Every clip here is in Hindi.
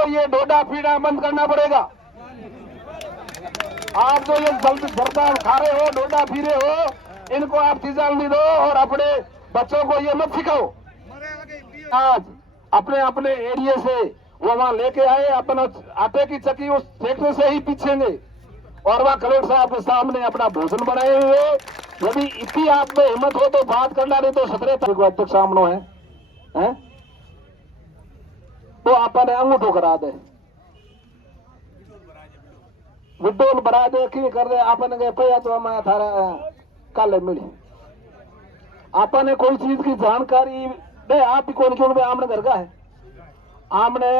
तो ये डोडा पीना बंद करना पड़ेगा। आप जो ये जल्द जर्दा खा रहे हो, डोडा पी रहे हो, इनको आप चीजाल दो और अपने बच्चों को ये मत सिखाओ। आज अपने अपने एरिया से वो वहां लेके आए, अपना आटे की चक्की उस ट्रैक्टर से ही पीछेंगे और वहां कलेक्टर साहब के सामने अपना भोजन बनाए हुए। यदि इतनी आप में हिम्मत हो तो बात करना, नहीं तो 17 तारीख को अध्यक्ष सामने है तो आपने अंगूठो करा दे, विड्डोल बना दे की कर दे आपने गए पैया तो हमें थारा काले मिली। आपने कोई चीज की जानकारी दे, आप ही कौन क्यों आमने घर का है, आमने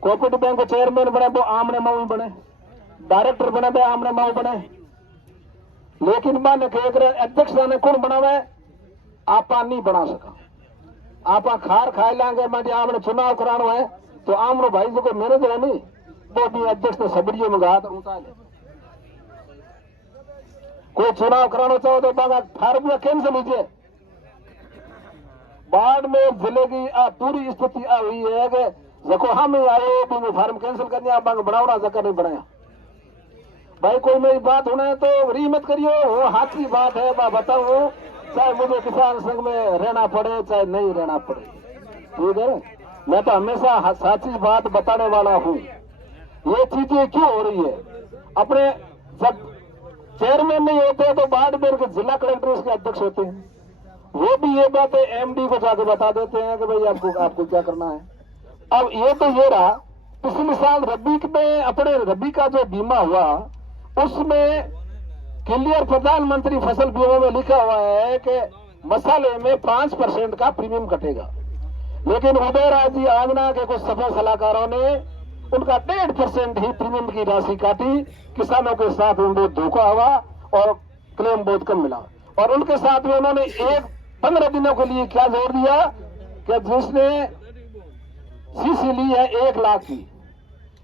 कोऑपरेटिव बैंक के चेयरमैन बने वो आमने माऊ बने, डायरेक्टर बने वो आमने माऊ बने, लेकिन माने अध्यक्ष ने कौन बनावे आप नहीं बना सका। आप खार खाए लांगे मैं आमने चुनाव कराना है तो आमनो भाई जो कोई मैनेजर है नहीं वो भी अध्यक्ष ने सबड़ियों में गा उठा ले। कोई चुनाव कराना चाहो तो फार्मूला कैंसिल लीजिए। बाड़मेर जिले की पूरी स्थिति आ हुई है कि देखो हम ही आए तो फार्म कैंसिल करने आप बनावना जगह नहीं बनाया। भाई कोई मेरी बात होना है तो री मत करियो, वो हाथ की बात है मैं बताऊं, चाहे मुझे किसान संघ में रहना पड़े चाहे नहीं रहना पड़े, ठीक है। मैं तो हमेशा सच्ची बात बताने वाला हूँ। ये चीजें क्यों हो रही है, अपने जब चेयरमैन नहीं होते तो बाड़मेर के जिला कलेक्टर इसके अध्यक्ष होते हैं, वो भी ये बातें एमडी को जाके बता देते हैं कि भाई आपको क्या करना है। अब ये तो ये रहा, पिछले साल रबी में अपने रबी का जो बीमा हुआ उसमें क्लियर प्रधानमंत्री फसल बीमा में लिखा हुआ है कि मसाले में 5% का प्रीमियम कटेगा, लेकिन उदयराज जी आंगना के कुछ सफल सलाहकारों ने उनका 1.5% ही प्रीमियम की राशि काटी। किसानों के साथ उनको धोखा हुआ और क्लेम बहुत कम मिला। और उनके साथ में उन्होंने 15 दिनों के लिए क्या जोड़ दिया कि जिसने सीसी ली है 1 लाख की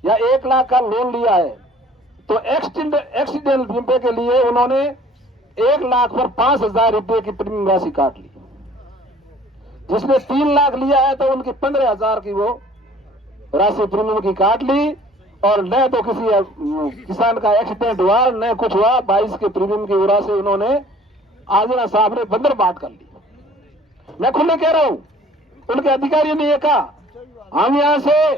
या 1 लाख का लोन लिया है तो एक्सीडेंटल बीमे के लिए उन्होंने 1 लाख पर 5,000 रुपए की प्रीमियम राशि काट ली। जिसने 3 लाख लिया है तो उनकी 15,000 की वो राशि प्रीमियम की काट ली। और न तो किसी किसान का एक्सीडेंट हुआ न कुछ हुआ, 22 के प्रीमियम की वजह से उन्होंने आंजना साहब ने बंदर बात कर ली। मैं खुले कह रहा हूं, उनके अधिकारियों ने ये कहा हम यहां से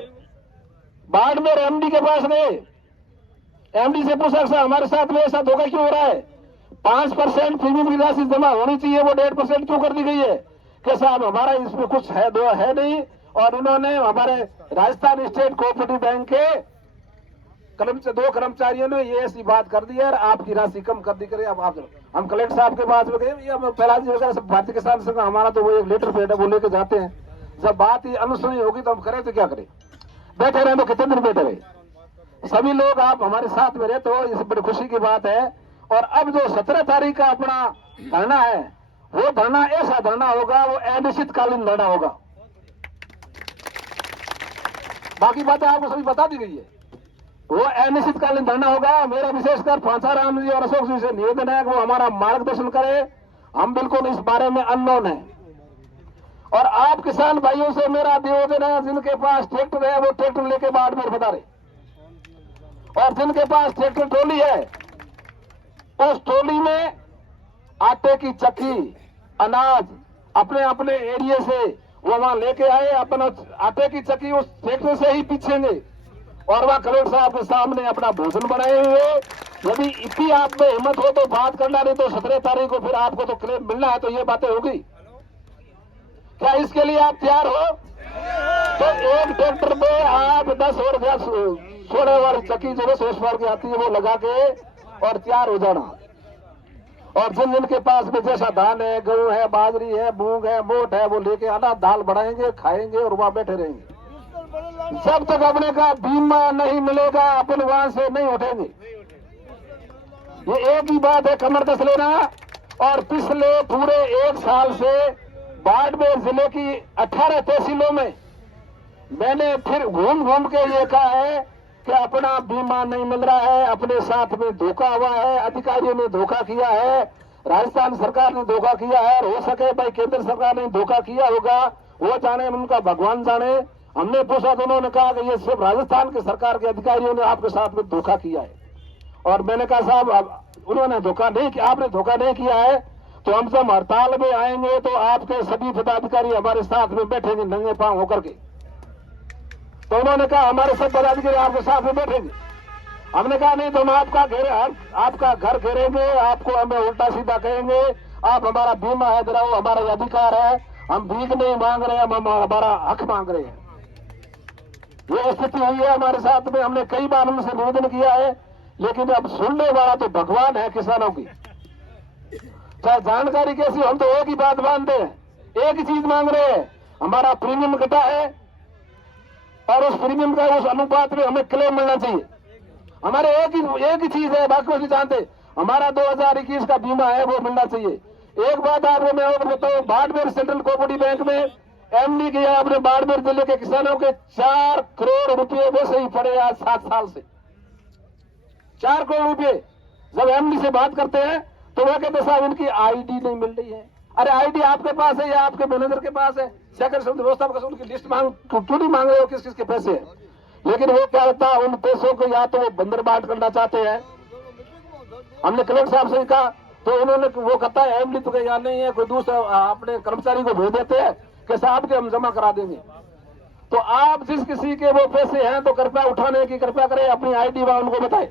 बाड़मेर एमडी के पास गए, एमडी से पूछा सर हमारे साथ में ऐसा धोखा क्यों हो रहा है, 5% प्रीमियम की राशि जमा होनी चाहिए वो 1.5% क्यों कर दी गई है कि साहब हमारा इसमें कुछ है नहीं। और उन्होंने हमारे राजस्थान स्टेट कोऑपरेटिव बैंक के 2 कर्मचारियों ने ये ऐसी बात कर दी है और आपकी राशि कम कर दी करे। अब आप हम कलेक्टर साहब के पास में गए, प्रहलाद जी वगैरह सब भारतीय किसान संघ हमारा तो वो एक लेटर पेड है वो लेके जाते हैं, जब बात ही अनुसुनी होगी तो हम करें तो क्या करें, बैठे रहे तो कितने दिन बैठे रहे। सभी लोग आप हमारे साथ में रहते हो, इस बड़ी खुशी की बात है। और अब जो 17 तारीख का अपना धरना है वो धरना ऐसा धरना होगा, वो अनिश्चितकालीन धरना होगा। बाकी बातें आपको सभी बता दी गई है, वो अनिश्चितकालीन धरना होगा। मेरा विशेषकर पांचाराम जी और अशोक जी से निवेदन है कि वो हमारा मार्गदर्शन करे, हम बिल्कुल इस बारे में अननोन है। और आप किसान भाइयों से मेरा निवेदन है, जिनके पास ट्रैक्टर है वो ट्रैक्टर लेके बाड़मेर पधारे, और जिनके पास ट्रैक्टर ट्रॉली है उस ट्रॉली में आटे की चक्की अनाज अपने अपने एरिया से वो वहां लेके आए, अपना आटे की चक्की उस ट्रैक्टर से ही पीछेंगे और वहां कलेक्टर साहब के सामने अपना भोजन बनाए हुए। यदि इतनी आप में हिम्मत हो तो बात करना, नहीं तो 17 तारीख को फिर आपको तो क्लेम मिलना है, तो ये बातें होगी। क्या इसके लिए आप तैयार हो? तो एक ट्रैक्टर में आप 10 और 16 वाली चक्की जो 100 पार की आती है वो लगा के और तैयार हो जाना। और जिन जिनके पास में जैसा धान है, गेहूं है, बाजरी है, मूंग है, मोट है, वो लेके आना, दाल बढ़ाएंगे, खाएंगे और वहां बैठे रहेंगे। जब तक अपने का बीमा नहीं मिलेगा अपन वहां से नहीं उठेंगे। ये एक ही बात है, कमर कस लेना। और पिछले पूरे 1 साल से बाड़मेर जिले की 18 तहसीलों में मैंने फिर घूम घूम के ये कहा है कि अपना बीमा नहीं मिल रहा है, अपने साथ में धोखा हुआ है, अधिकारियों ने धोखा किया है, राजस्थान सरकार ने धोखा किया है, और हो सके भाई केंद्र सरकार ने धोखा किया होगा, वो जाने, उनका भगवान जाने। हमने पूछा तो उन्होंने कहा कि ये सिर्फ राजस्थान के सरकार के अधिकारियों ने आपके साथ में धोखा किया है। और मैंने कहा साहब उन्होंने धोखा नहीं किया, आपने धोखा नहीं किया है तो हम जब हड़ताल में आएंगे तो आपके सभी पदाधिकारी हमारे साथ में बैठेंगे नंगे पांव होकर के। तो उन्होंने कहा हमारे सब पदाधिकारी आपके साथ में बैठेंगे। हमने कहा नहीं तो हम आपका घर घेरेंगे, आपको हमें उल्टा सीधा कहेंगे, आप हमारा बीमा है दिलाओ, हमारा अधिकार है, हम भीख नहीं मांग रहे हैं, हम हमारा हक मांग रहे हैं। ये स्थिति हुई है हमारे साथ में। हमने कई बार उनसे निवेदन किया है, लेकिन अब सुनने वाला तो भगवान है किसानों की। चाहे जानकारी कैसी, हम तो एक ही बात मानते हैं, एक ही चीज मांग रहे हैं, हमारा प्रीमियम घटा है और उस प्रीमियम का उस अनुपात में हमें क्लेम मिलना चाहिए। हमारे एक ही चीज है, बाकी कुछ नहीं जानते। हमारा 2021 का बीमा है वो मिलना चाहिए। एक बात आपको मैं और बताऊं, बाड़मेर सेंट्रल कोऑपरेटिव बैंक में एमडी किया आपने, बाड़मेर जिले के किसानों के 4 करोड़ रुपए वैसे ही पड़े आज 7 साल से। 4 करोड़ रुपए जब एमडी से बात करते हैं तो वह कहते साहब इनकी आईडी नहीं मिल रही है। अरे आईडी आपके पास है या आपके मैनेजर के पास है? सेक्रेटरी व्यवस्थापक उनकी लिस्ट क्यों नहीं मांग रहे हो किस किस के पैसे है? लेकिन वो क्या होता है, उन पैसों को या तो वो बंदर बाट करना चाहते हैं। हमने कलेक्टर साहब से कहा तो उन्होंने वो कहता है एमडी तो यहाँ नहीं है, कोई दूसरा अपने कर्मचारी को भेज देते हैं कि साहब के हम जमा करा देंगे। तो आप जिस किसी के वो पैसे हैं तो कृपया उठाने की कृपया करें, अपनी आईडी वहां उनको बताएं।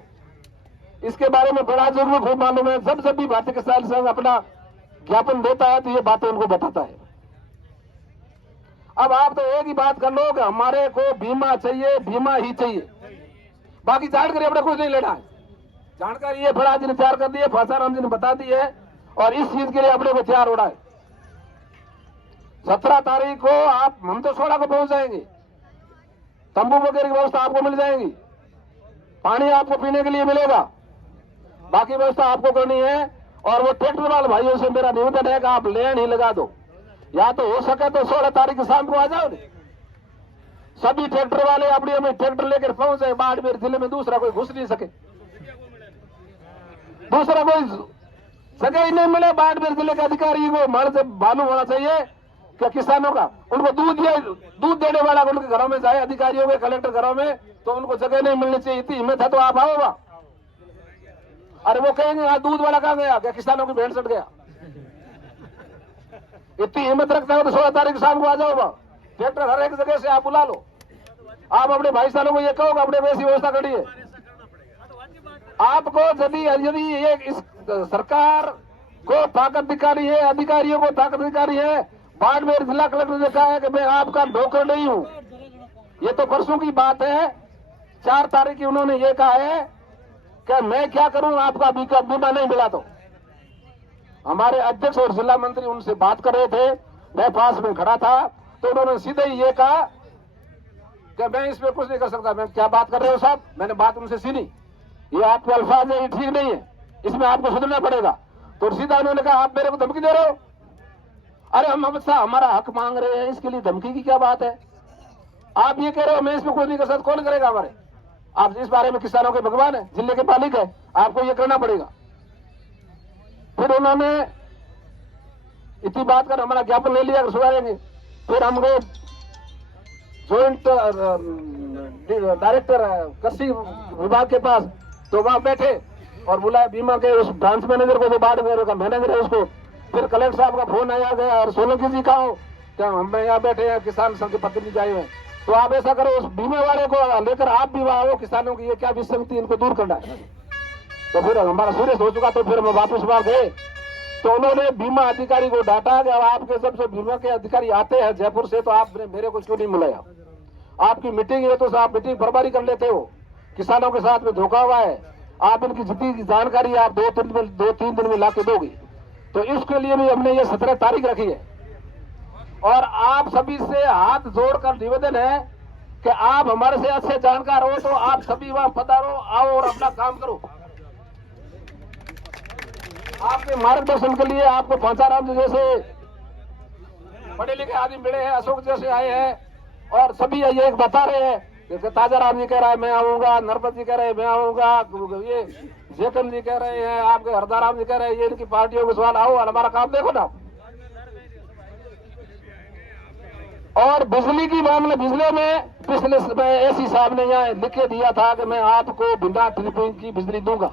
इसके बारे में बड़ा जरूर खूब मालूम है। जब भी भारतीय किसान संघ अपना ज्ञापन देता है तो ये बातें उनको बताता है। अब आप तो एक ही बात कर लो कि हमारे को बीमा चाहिए, बीमा ही चाहिए, बाकी जानकारी अपने कुछ नहीं लेना है। जानकारी ये बड़ा जी ने तैयार कर दी है, फासाराम जी ने बता दी है और इस चीज के लिए अपने को तैयार हो रहा है। 17 तारीख को हम तो 16 को पहुंच जाएंगे। तंबू वगैरह की व्यवस्था आपको मिल जाएगी, पानी आपको पीने के लिए मिलेगा, बाकी व्यवस्था आपको करनी है। और वो ट्रैक्टर वाले भाइयों से मेरा निवेदन है कि आप लेन ही लगा दो, या तो हो सके तो 16 तारीख की शाम को आ जाओ। सभी ट्रैक्टर वाले अपनी हमें ट्रैक्टर लेकर पहुंच जाए। बाड़मेर जिले में दूसरा कोई घुस नहीं सके, दूसरा कोई जगह ही नहीं मिले। बाड़मेर जिले के अधिकारी को मन से मालूम होना चाहिए कि किसानों का उनको दूध देने वाला उनके घरों में जाए, अधिकारियों के कलेक्टर घरों में, तो उनको जगह नहीं मिलनी चाहिए। इतनी हिम्मत है तो आप आओगा। अरे वो कहेंगे आज दूध वाला कहां गया, क्या किसानों की भेंट सट गया? इतनी हिम्मत रखता है तो 16 तारीख शाम को आ जाओगा। ट्रैक्टर हर एक जगह से आप बुला लो। आप अपने भाई सालों को ये कहो अपने वैसी व्यवस्था करिए। आपको यदि ये इस सरकार को ताकत दिखानी है, अधिकारियों को ताकत दिखानी है, बाड़मेर जिला कलेक्टर ने कहा है कि मैं आपका नौकर नहीं हूं। ये तो परसों की बात है, 4 तारीख की उन्होंने ये कहा है कि मैं क्या करूं, आपका बीमा नहीं मिला। तो हमारे अध्यक्ष और जिला मंत्री उनसे बात कर रहे थे, मैं पास में खड़ा था, तो उन्होंने सीधे ही ये कहा कि मैं इसमें कुछ नहीं कर सकता। मैं क्या बात कर रहे हो साहब, मैंने बात उनसे सुनी, ये आपके अल्फाज है, ये ठीक नहीं है, इसमें आपको सुधरना पड़ेगा। तो सीधा उन्होंने कहा आप मेरे को धमकी दे रहे हो। अरे हम हमारा हक मांग रहे हैं, इसके लिए धमकी की क्या बात है? आप ये कह रहे हो मैं इसमें कुछ नहीं कर सकता, कौन करेगा हमारे? आप इस बारे में किसानों के भगवान है, जिले के मालिक है, आपको ये करना पड़ेगा। फिर उन्होंने इतनी बात कर हमारा ज्ञापन ले लिया, सुधारेंगे। फिर हम गए ज्वाइंट डायरेक्टर कृषि विभाग के पास, तो वहां बैठे और बुलाया बीमा के उस ब्रांच मैनेजर को, जो बाड़मेर का मैनेजर है उसको। फिर कलेक्टर साहब का फोन आया गया और सोलंकी जी का हो क्या हम यहाँ बैठे हैं, किसान संघ के प्रतिनिधि आए हुए, तो आप ऐसा करो उस बीमे वाले को लेकर आप भी वहां आओ, किसानों की ये क्या विसंगति इनको दूर करना है। तो फिर हमारा सूर्य हो चुका, तो फिर हम वापस वहां गए, तो उन्होंने बीमा अधिकारी को डांटा कि अब आपके सबसे बीमा के अधिकारी आते हैं जयपुर से, तो आपने मेरे को क्यों नहीं बुलाया? आपकी मीटिंग है तो आप मीटिंग बर्बादी कर लेते हो, किसानों के साथ में धोखा हुआ है, आप इनकी जितनी जानकारी आप 2-3 दिन में ला के दोगे। तो इसके लिए भी हमने ये 17 तारीख रखी है। और आप सभी से हाथ जोड़कर निवेदन है कि आप हमारे से अच्छे जानकार हो, तो आप सभी वहां पधारो, आओ और अपना काम करो। आपके मार्गदर्शन के लिए आपको फासाराम जी जैसे पढ़े लिखे आदमी मिले हैं, अशोक जैसे आए हैं, और सभी ये बता रहे हैं, जैसे ताजाराम जी कह रहा है मैं आऊंगा, नरपत जी कह रहे हैं मैं आऊंगा, ये जेकन जी कह रहे हैं, आपके हरदाराम जी कह रहे हैं, ये इनकी पार्टियों के सवाल आओ और हमारा काम देखो ना। और बिजली की मामले, बिजली में पिछले समय एसी साहब ने यहाँ लिख के दिया था कि मैं आपको बिना ट्रिपिंग की बिजली दूंगा,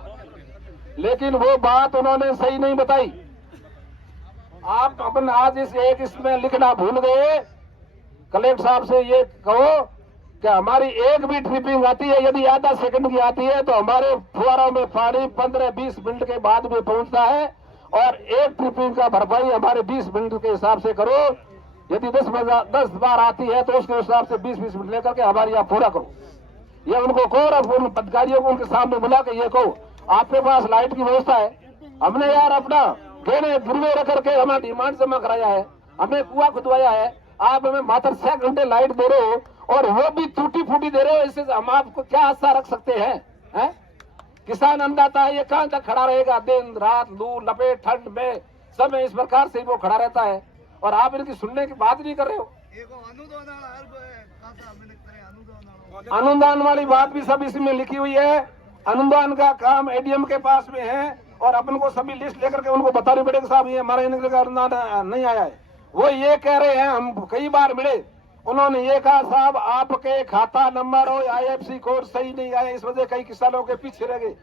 लेकिन वो बात उन्होंने सही नहीं बताई। आप अपन आज इसमें लिखना भूल गए। कलेक्टर साहब से ये कहो कि हमारी एक भी ट्रिपिंग आती है, यदि आधा सेकंड की आती है तो हमारे फुहारों में पानी 15-20 मिनट के बाद में पहुंचता है, और एक ट्रिपिंग का भरपाई हमारे 20 मिनट के हिसाब से करो। यदि 10 बार आती है तो उसके हिसाब से 20-20 मिनट लेकर के हमारे यहाँ पूरा करो। ये उनको कहो, और उन अधिकारियों को उनके सामने बुला के ये कहो आपके पास लाइट की व्यवस्था है, हमने यार अपना गहने गिरवे रख करके हमारा डिमांड जमा कराया है, हमें कुआं खुदवाया है, आप हमें मात्र 6 घंटे लाइट दे रहे हो और वो भी टूटी फूटी दे रहे हो, इससे हम आपको क्या आशा रख सकते हैं, हैं? किसान अन्नदाता है, ये कहां तक खड़ा रहेगा? दिन रात लू लपेट ठंड में सब इस प्रकार से वो खड़ा रहता है, और आप इनकी सुनने की बात नहीं कर रहे हो। अनुदान वाली बात भी सब इसमें लिखी हुई है। अनुदान का काम एडीएम के पास में है, और अपन को सभी लिस्ट लेकर के उनको बतानी पड़ेगा साहब ये हमारे अनुदान नहीं आया है। वो ये कह रहे हैं, हम कई बार मिले, उन्होंने ये कहा साहब आपके खाता नंबर और IFSC कोड सही नहीं आए, इस वजह कई किसानों के पीछे रह गए।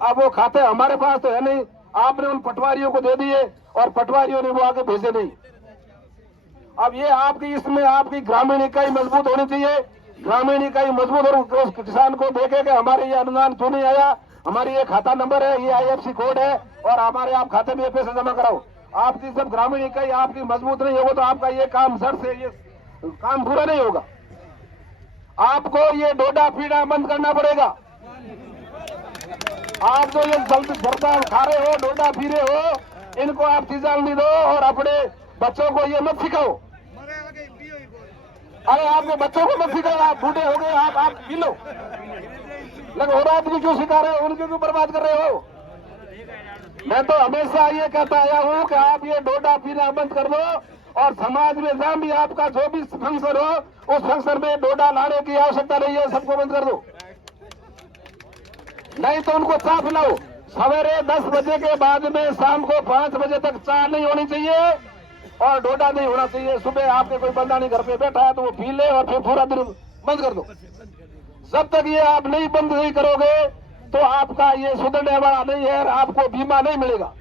अब वो खाते हमारे पास तो है नहीं, आपने उन पटवारियों को दे दिए और पटवारियों ने वो आगे भेजे नहीं। अब ये आपकी इसमें आपकी ग्रामीण इकाई मजबूत होनी चाहिए। ग्रामीण इकाई मजबूत और उस किसान को देखे कि हमारे ये अनुदान क्यों नहीं आया, हमारी ये खाता नंबर है, ये IFSC कोड है, और हमारे आप खाते में ये पैसे जमा कराओ। आपकी जब ग्रामीण इकाई आपकी मजबूत नहीं होगा तो आपका ये काम सर से ये काम पूरा नहीं होगा। आपको ये डोडा पीड़ा बंद करना पड़ेगा। आप जो ये जर्दा खा रहे हो, डोडा पी रहे हो, इनको आप चीजानी दो और अपने बच्चों को ये मत सिखाओ। अरे आपके बच्चों को मत सिखाओ, आप बूढ़े हो गए, आप पी लो। लेकिन और आदमी क्यों सिखा रहे हो, उनके क्यों बर्बाद कर रहे हो? मैं तो हमेशा ये कहता आया हूँ कि आप ये डोडा पीना बंद कर दो, और समाज में जहाँ भी आपका जो भी फंक्शन हो उस फंक्शन में डोडा लाने की आवश्यकता नहीं है, सबको बंद कर दो। नहीं तो उनको चाय पिलाओ। सवेरे 10 बजे के बाद में शाम को 5 बजे तक चाय नहीं होनी चाहिए और डोडा नहीं होना चाहिए। सुबह आपके कोई बंदा नहीं घर पे बैठा है तो वो पी ले और फिर पूरा दिन बंद कर दो। जब तक ये आप नहीं बंद नहीं करोगे तो आपका ये सुधरने वाला नहीं है, आपको बीमा नहीं मिलेगा।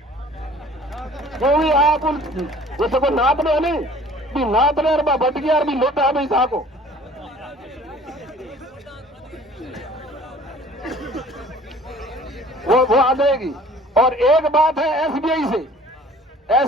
क्योंकि आप जैसे कोई नात में नहीं भी नात में बट गया भी लोटा भी साको वो आ जाएगी। और एक बात है SBI से,